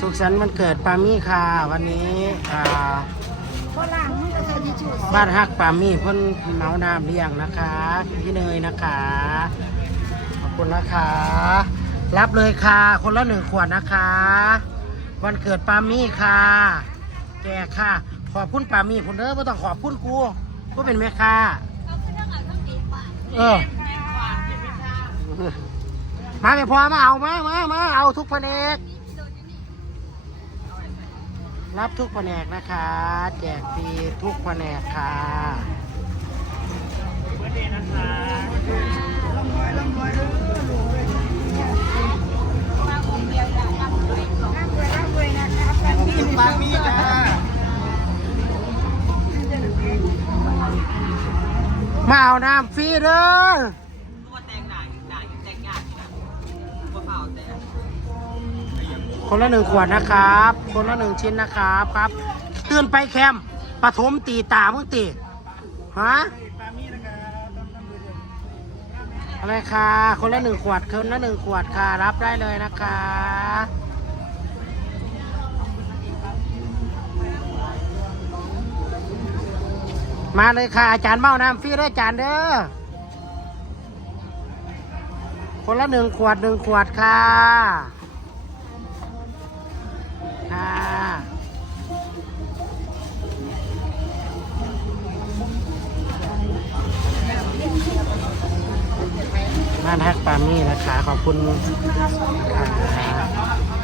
สุขสันต์วันเกิดปามี่ค่ะ วันนี้อ่าฝรั่งมันก็จะดีจุดบ้านฮักปามี่เพิ่นเมาน้ำเลี้ยงนะคะ พี่เนยนะคะ ขอบคุณนะคะ รับเลยค่ะ คนละหนึ่งขวดนะคะ วันเกิดปามี่ค่ะ แกค่ะ ขอบคุณปามี่คุณเด้อไม่ต้องขอบคุณกูกูเป็นแม่ค้าเออมาไม่พอมาเอามามามาเอาทุกแผนก รับทุกแผนกนะคะ แจกฟรีทุกแผนกค่ะร่ำรวยร่ำรวยนะครับกันที่ปามี่จ้ามาเอาน้ำฟรีเด้อ คนละหนึ่งขวดนะครับ คนละหนึ่งชิ้นนะครับครับตื่นไปแคมปฐมตีตามึงตีฮะอะไรค่ะ คนละหนึ่งขวดคนละหนึ่งขวดค่ะ รับได้เลยนะคะมาเลยค่ะ อาจารย์เมาน้ำฟรีเด้ออาจารย์เด้อ คนละหนึ่งขวดหนึ่งขวดค่ะ บ้านฮักปามี่นะคะ ขอบคุณค่ะ